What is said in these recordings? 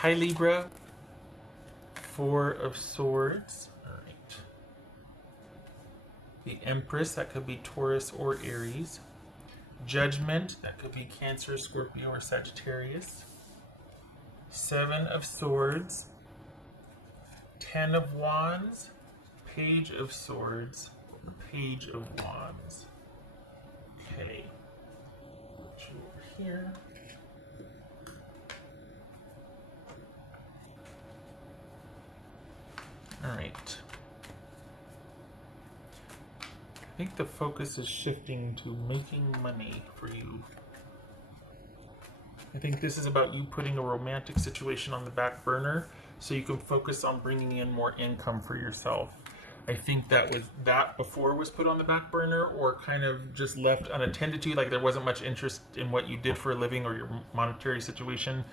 Hi Libra, Four of Swords. All right. The Empress, that could be Taurus or Aries. Judgment, that could be Cancer, Scorpio, or Sagittarius. Seven of Swords. Ten of Wands. Page of Swords. Or Page of Wands. Okay. Put you over here. All right. I think the focus is shifting to making money for you. I think this is about you putting a romantic situation on the back burner so you can focus on bringing in more income for yourself. I think that before was put on the back burner or kind of just left unattended to, like there wasn't much interest in what you did for a living or your monetary situation.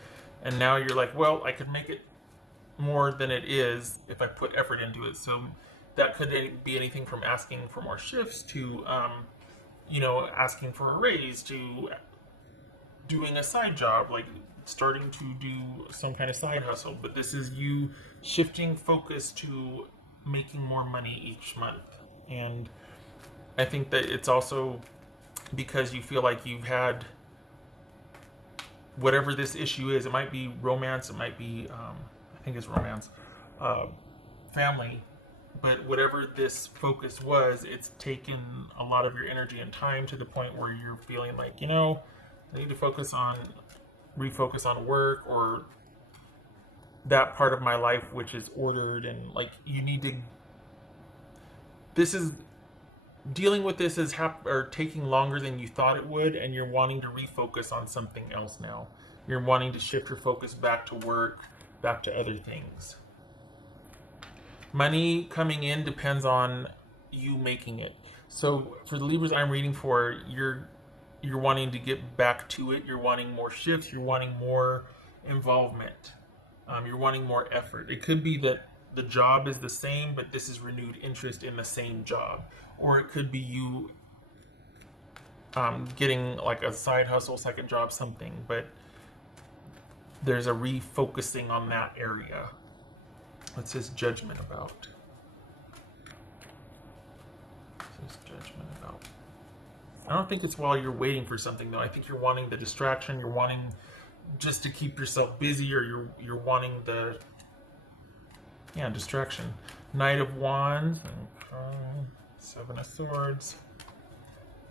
And now you're like, well, I could make it more than it is if I put effort into it. So that could be anything from asking for more shifts to, asking for a raise to doing a side job, like starting to do some kind of side hustle. But this is you shifting focus to making more money each month. And I think that it's also because you feel like you've had whatever this issue is. It might be romance, it might be I think it's romance, family, but whatever this focus was, it's taken a lot of your energy and time to the point where you're feeling like, I need to refocus on work or that part of my life which is ordered, and like you need to, this is, dealing with this is taking longer than you thought it would, and you're wanting to refocus on something else now. You're wanting to shift your focus back to work, back to other things. Money coming in depends on you making it. So for the Libras I'm reading for, you're wanting to get back to it. You're wanting more shifts. You're wanting more involvement. You're wanting more effort. It could be that the job is the same, but this is renewed interest in the same job. Or it could be you getting like a side hustle, second job, something. But there's a refocusing on that area. What's this Judgment about? What's this Judgment about? I don't think it's while you're waiting for something, though. I think you're wanting the distraction. You're wanting just to keep yourself busy, or you're wanting the distraction. Knight of Wands. Seven of Swords.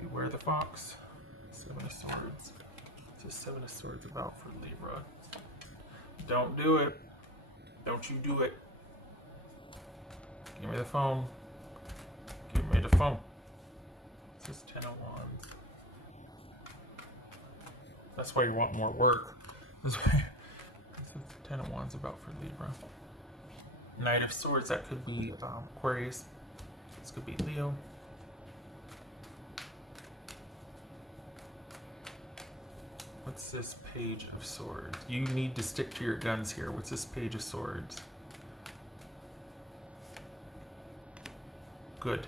Beware the fox. Seven of Swords. What's this Seven of Swords about for Libra? Don't do it. Don't you do it. Give me the phone. Give me the phone. This is Ten of Wands. That's why you want more work. This is Ten of Wands about for Libra. Knight of Swords, that could be Aquarius. This could be Leo. What's this Page of Swords? You need to stick to your guns here. What's this Page of Swords? Good.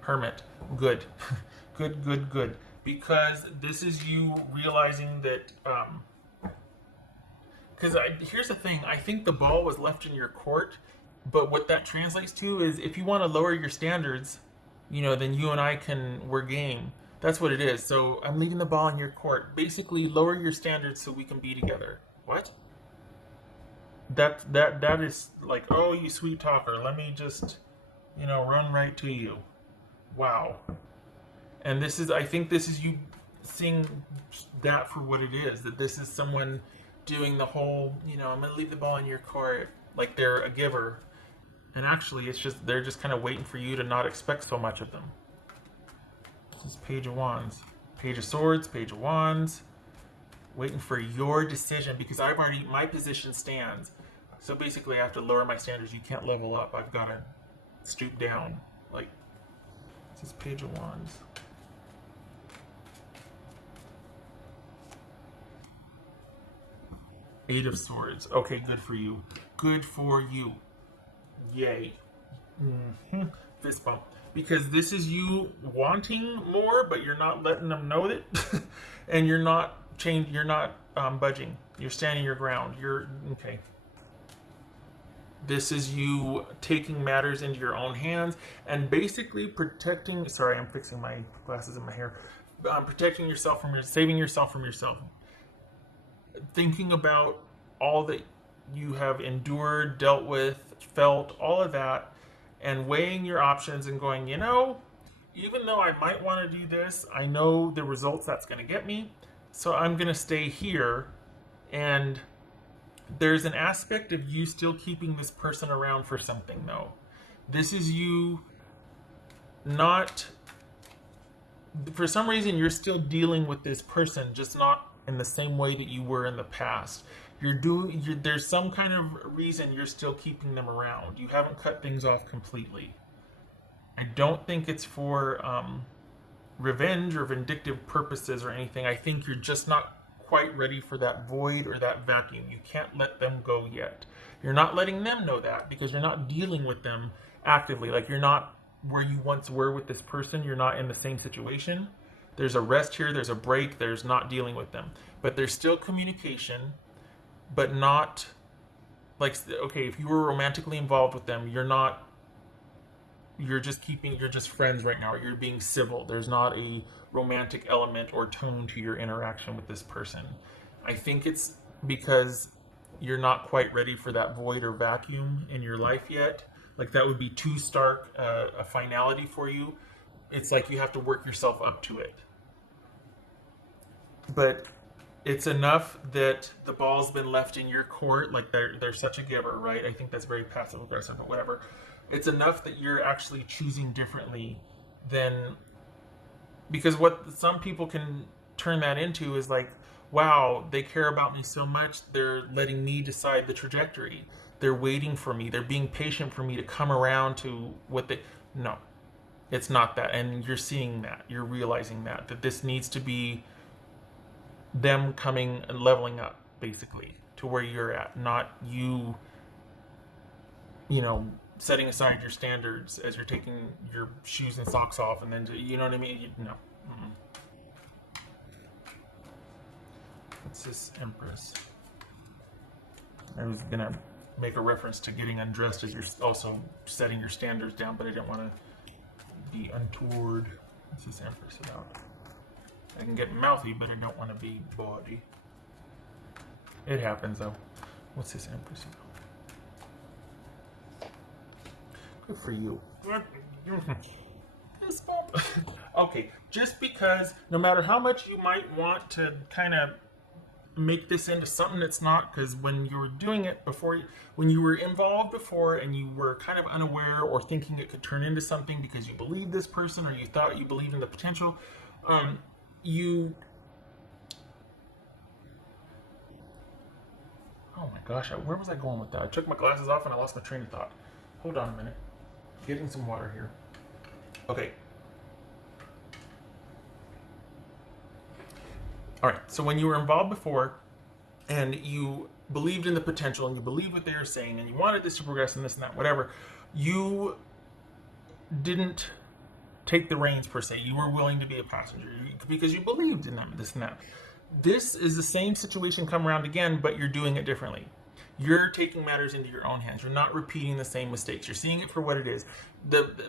Hermit. Good. Good. Because this is you realizing that, because here's the thing, I think the ball was left in your court, but what that translates to is if you want to lower your standards, then you and I we're game. That's what it is. So I'm leaving the ball in your court. Basically, lower your standards so we can be together. What? That is like, oh, you sweet talker. Let me just, run right to you. Wow. And I think this is you seeing that for what it is. That this is someone doing the whole, I'm going to leave the ball in your court, like they're a giver. And actually, they're just kind of waiting for you to not expect so much of them. This is Page of Wands. Page of Swords, Page of Wands. Waiting for your decision because my position stands. So basically, I have to lower my standards. You can't level up. I've got to stoop down. Like, this is Page of Wands. Eight of Swords. Okay, good for you. Good for you. Yay. Fist bump. Because this is you wanting more, but you're not letting them know it. And you're not budging. You're standing your ground. Okay. This is you taking matters into your own hands and basically protecting. Sorry, I'm fixing my glasses in my hair. Protecting yourself from saving yourself from yourself. Thinking about all that you have endured, dealt with, felt, all of that, and weighing your options and going, even though I might want to do this, I know the results that's going to get me. So I'm going to stay here. And there's an aspect of you still keeping this person around for something, though. This is you not, for some reason, you're still dealing with this person, just not in the same way that you were in the past. There's some kind of reason you're still keeping them around. You haven't cut things off completely. I don't think it's for revenge or vindictive purposes or anything. I think you're just not quite ready for that void or that vacuum. You can't let them go yet. You're not letting them know that because you're not dealing with them actively. Like, you're not where you once were with this person. You're not in the same situation. There's a rest here. There's a break. There's not dealing with them. But there's still communication, but not like, okay, if you were romantically involved with them, you're just friends right now. You're being civil. There's not a romantic element or tone to your interaction with this person. I think it's because you're not quite ready for that void or vacuum in your life yet. Like, that would be too stark a finality for you. It's like you have to work yourself up to it. But it's enough that the ball's been left in your court. Like, they're such a giver, right? I think that's very passive aggressive, but whatever. It's enough that you're actually choosing differently than, because what some people can turn that into is like, wow, they care about me so much, they're letting me decide the trajectory. They're waiting for me. They're being patient for me to come around to what they... No, it's not that. And you're seeing that. You're realizing that this needs to be them coming and leveling up, basically, to where you're at, not you, setting aside your standards as you're taking your shoes and socks off, and then, you know what I mean? No. Mm-mm. What's this Empress? I was gonna make a reference to getting undressed as you're also setting your standards down, but I didn't want to be untoward. What's this Empress about? I can get mouthy, but I don't want to be bawdy. It happens, though. What's this Empress about? Good for you. Okay, just because no matter how much you might want to kind of make this into something that's not, because when you were doing it before, when you were involved before and you were kind of unaware or thinking it could turn into something because you believed this person or you thought you believed in the potential, you... Oh my gosh, where was I going with that? I took my glasses off and I lost my train of thought. Hold on a minute. Getting some water here. Okay. All right, so when you were involved before and you believed in the potential and you believed what they were saying and you wanted this to progress and this and that, whatever, you didn't take the reins per se. You were willing to be a passenger because you believed in them, this and that. This is the same situation come around again, but you're doing it differently. You're taking matters into your own hands. You're not repeating the same mistakes. You're seeing it for what it is.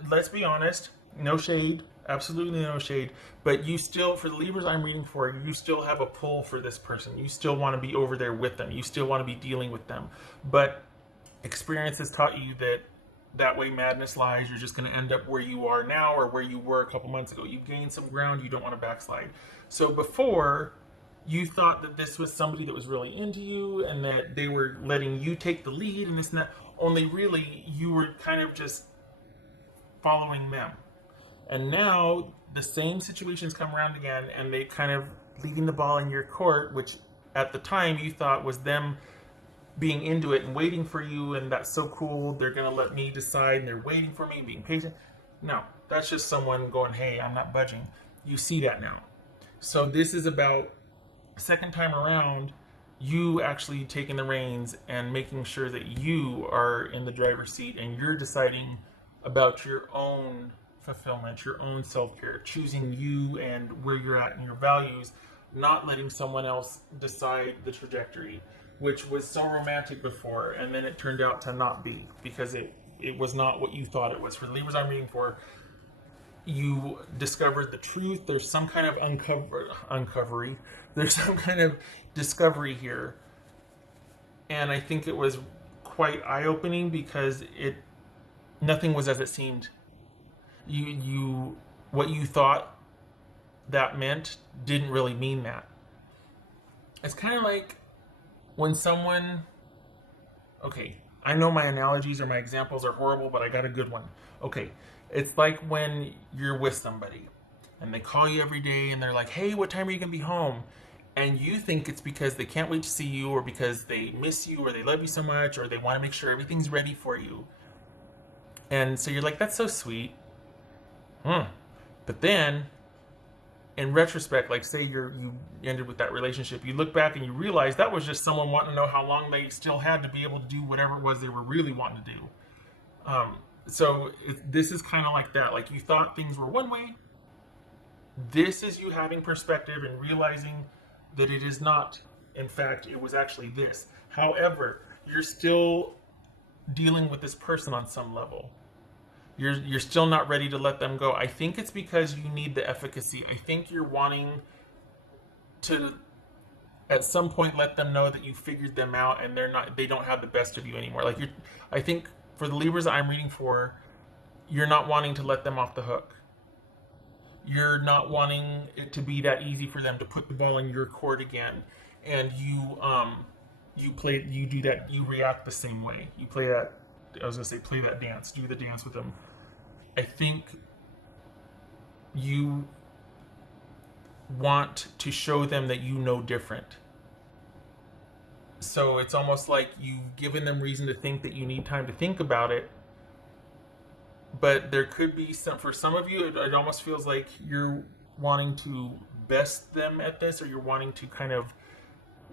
Let's be honest, no shade, absolutely no shade, but you still, for the Libras I'm reading for, you still have a pull for this person. You still want to be over there with them. You still want to be dealing with them. But experience has taught you that way madness lies. You're just going to end up where you are now or where you were a couple months ago. You've gained some ground. You don't want to backslide. So before, you thought that this was somebody that was really into you and that they were letting you take the lead and this and that, only really you were kind of just following them. And now the same situations come around again and they kind of leaving the ball in your court, which at the time you thought was them being into it and waiting for you, and that's so cool, they're going to let me decide and they're waiting for me, being patient. No, that's just someone going, hey, I'm not budging. You see that now. So this is about, second time around, you actually taking the reins and making sure that you are in the driver's seat and you're deciding about your own fulfillment, your own self-care, choosing you and where you're at and your values not letting someone else decide the trajectory, which was so romantic before, and then it turned out to not be because it was not what you thought it was. For the Libras I'm reading for, you discovered the truth. There's some kind of uncovery. There's some kind of discovery here, and I think it was quite eye-opening because it nothing was as it seemed. You what you thought that meant didn't really mean that. It's kind of like when someone, okay, I know my analogies or my examples are horrible, but I got a good one. Okay, it's like when you're with somebody and they call you every day and they're like, hey, what time are you going to be home? And you think it's because they can't wait to see you, or because they miss you, or they love you so much, or they want to make sure everything's ready for you. And so you're like, that's so sweet. But then, in retrospect, like say you ended with that relationship, you look back and you realize that was just someone wanting to know how long they still had to be able to do whatever it was they were really wanting to do. This is kind of like that. Like you thought things were one way. This is you having perspective and realizing that it is not. In fact, it was actually this. However, you're still dealing with this person on some level. You're still not ready to let them go. I think it's because you need the efficacy. I think you're wanting to at some point let them know that you figured them out and they don't have the best of you anymore. I think for the Libras I'm reading for, you're not wanting to let them off the hook. You're not wanting it to be that easy for them to put the ball in your court again. And you do that, you react the same way. You play that, I was going to say play that dance, do the dance with them. I think you want to show them that you know different. So it's almost like you've given them reason to think that you need time to think about it. But there could be for some of you, it almost feels like you're wanting to best them at this, or you're wanting to kind of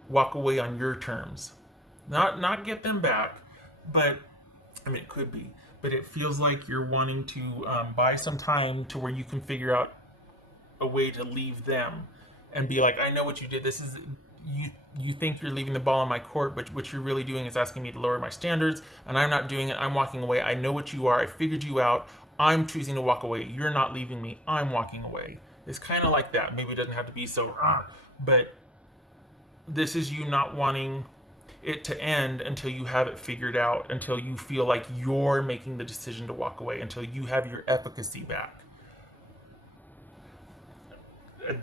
walk away on your terms. Not get them back, but I mean, it could be, but it feels like you're wanting to buy some time to where you can figure out a way to leave them and be like, I know what you did. This is, you think you're leaving the ball in my court, but what you're really doing is asking me to lower my standards, and I'm not doing it. I'm walking away. I know what you are. I figured you out. I'm choosing to walk away. You're not leaving me. I'm walking away. It's kind of like that. Maybe it doesn't have to be so, but this is you not wanting it to end until you have it figured out, until you feel like you're making the decision to walk away, until you have your efficacy back.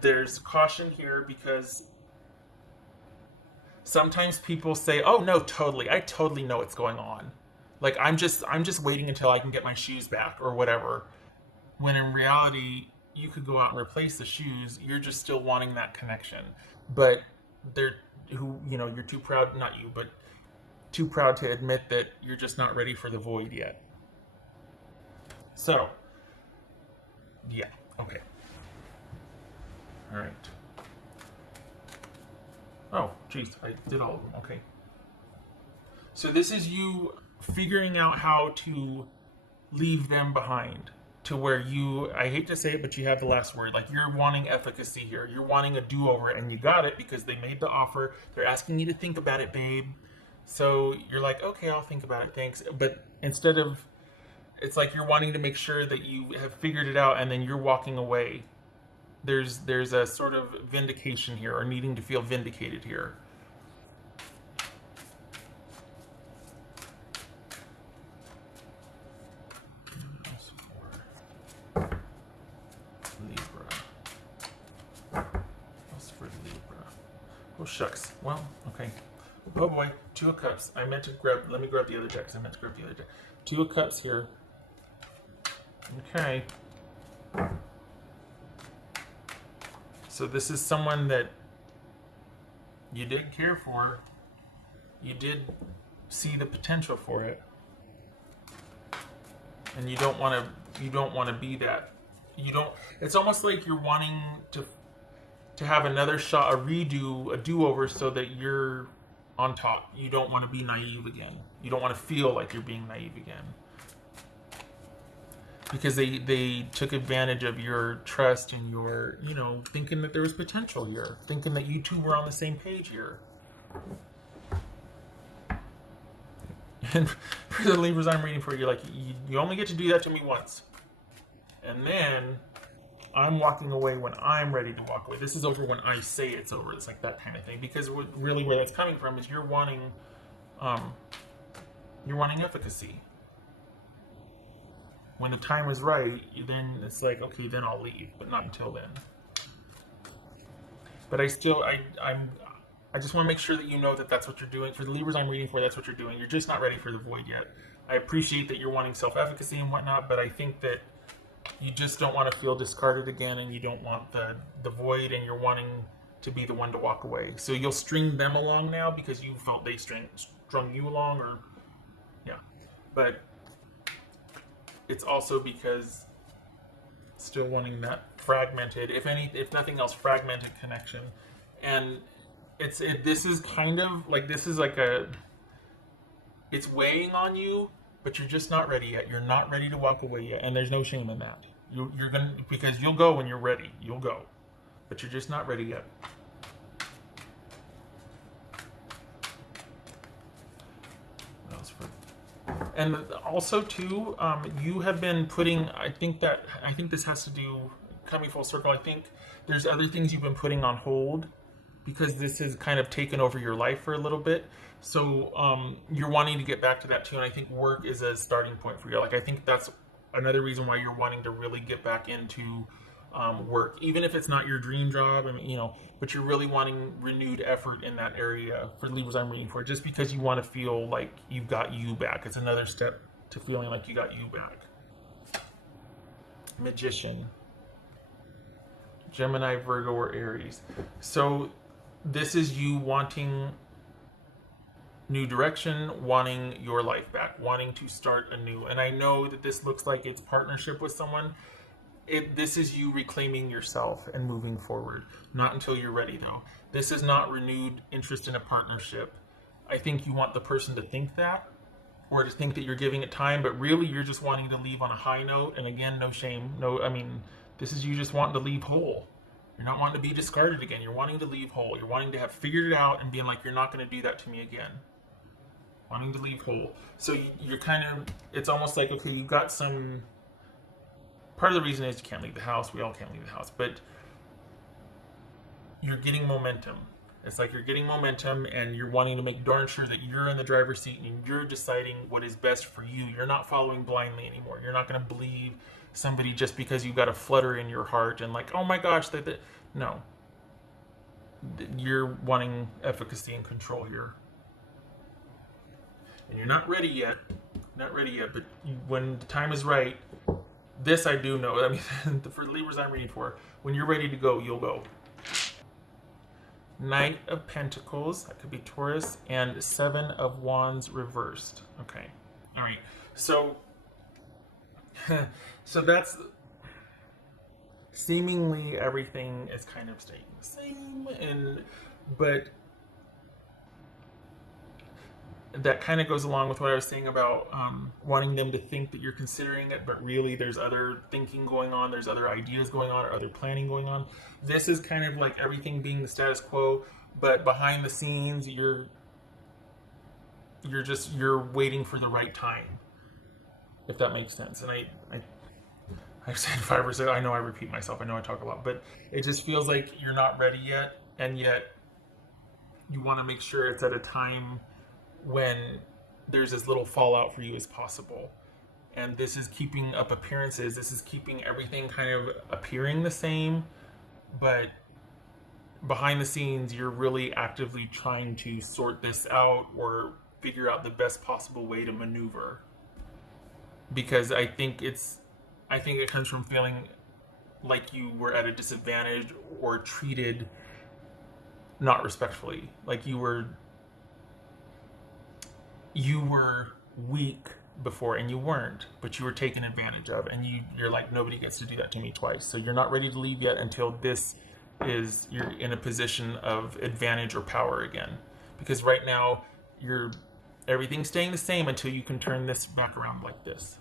There's caution here because sometimes people say, oh no, totally, I totally know what's going on. Like I'm just waiting until I can get my shoes back or whatever. When in reality, you could go out and replace the shoes. You're just still wanting that connection. But you're too proud, not you, but too proud to admit that you're just not ready for the void yet. So, yeah, okay. All right. Oh, geez, I did all of them. Okay. So this is you figuring out how to leave them behind to where I hate to say it, but you have the last word. Like you're wanting efficacy here. You're wanting a do-over, and you got it because they made the offer. They're asking you to think about it, babe. So you're like, okay, I'll think about it, thanks. But instead of, it's like you're wanting to make sure that you have figured it out, and then you're walking away. There's a sort of vindication here, or needing to feel vindicated here. Libra. What's for Libra? Oh shucks. Well, okay. Oh boy, Two of Cups. Let me grab the other decks. I meant to grab the other deck. Two of Cups here. Okay. So this is someone that you did care for. You did see the potential for it. And you don't want to be that. It's almost like you're wanting to have another shot, a do-over so that you're on top. You don't want to be naive again. You don't want to feel like you're being naive again. because they took advantage of your trust and your, you know, thinking that there was potential here, thinking that you two were on the same page here. And for the Libras I'm reading for, you're like, you only get to do that to me once, and then I'm walking away when I'm ready to walk away. This is over when I say it's over. It's like that kind of thing. Because really where that's coming from is you're wanting efficacy. When the time is right, then it's like, okay, then I'll leave, but not until then. But I just want to make sure that you know that that's what you're doing. For the Libras I'm reading for, that's what you're doing. You're just not ready for the void yet. I appreciate that you're wanting self-efficacy and whatnot, but I think that you just don't want to feel discarded again, and you don't want the void, and you're wanting to be the one to walk away. So you'll string them along now because you felt they strung you along, or yeah. But it's also because still wanting that fragmented, if nothing else, fragmented connection. And this is kind of like, this is like it's weighing on you, but you're just not ready yet. You're not ready to walk away yet, and there's no shame in that. You're gonna, because you'll go when you're ready. You'll go, but you're just not ready yet. What else for? And also too, you have been putting. I think this has to do, coming full circle. I think there's other things you've been putting on hold because this has kind of taken over your life for a little bit. So you're wanting to get back to that too, and I think work is a starting point for you. Like, I think that's another reason why you're wanting to really get back into work, even if it's not your dream job, and you know, but you're really wanting renewed effort in that area. For Libras I'm reading for, just because you want to feel like you've got you back. It's another step to feeling like you got you back. Magician, Gemini, Virgo, or Aries. So this is you wanting new direction, wanting your life back, wanting to start anew. And I know that this looks like it's partnership with someone. This is you reclaiming yourself and moving forward. Not until you're ready, though. This is not renewed interest in a partnership. I think you want the person to think that, or to think that you're giving it time, but really you're just wanting to leave on a high note. And again, no shame. This is you just wanting to leave whole. You're not wanting to be discarded again. You're wanting to leave whole. You're wanting to have figured it out and being like, you're not going to do that to me again. Wanting to leave whole. So you're kind of, it's almost like, okay, you've got some, part of the reason is you can't leave the house. We all can't leave the house, but you're getting momentum. It's like you're getting momentum, and you're wanting to make darn sure that you're in the driver's seat and you're deciding what is best for you. You're not following blindly anymore. You're not going to believe somebody just because you've got a flutter in your heart and like, oh my gosh, no. You're wanting efficacy and control here. And you're not ready yet, but when the time is right, this I do know. I mean, for the Libras I'm reading for, when you're ready to go, you'll go. Knight of Pentacles, that could be Taurus, and Seven of Wands reversed. Okay, all right. So that's seemingly everything is kind of staying the same, but that kind of goes along with what I was saying about wanting them to think that you're considering it, but really there's other thinking going on, there's other ideas going on, or other planning going on. This is kind of like everything being the status quo, but behind the scenes, you're waiting for the right time, if that makes sense. And I've said 5 or 6. I know I repeat myself. I know I talk a lot, but it just feels like you're not ready yet, and yet you want to make sure it's at a time when there's as little fallout for you as possible. And this is keeping up appearances. This is keeping everything kind of appearing the same, but behind the scenes, you're really actively trying to sort this out or figure out the best possible way to maneuver. Because I think it comes from feeling like you were at a disadvantage or treated not respectfully, like you were weak before, and you weren't, but you were taken advantage of, and you're like, nobody gets to do that to me twice. So you're not ready to leave yet until you're in a position of advantage or power again. Because right now everything's staying the same until you can turn this back around like this.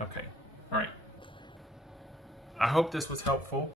Okay. All right. I hope this was helpful.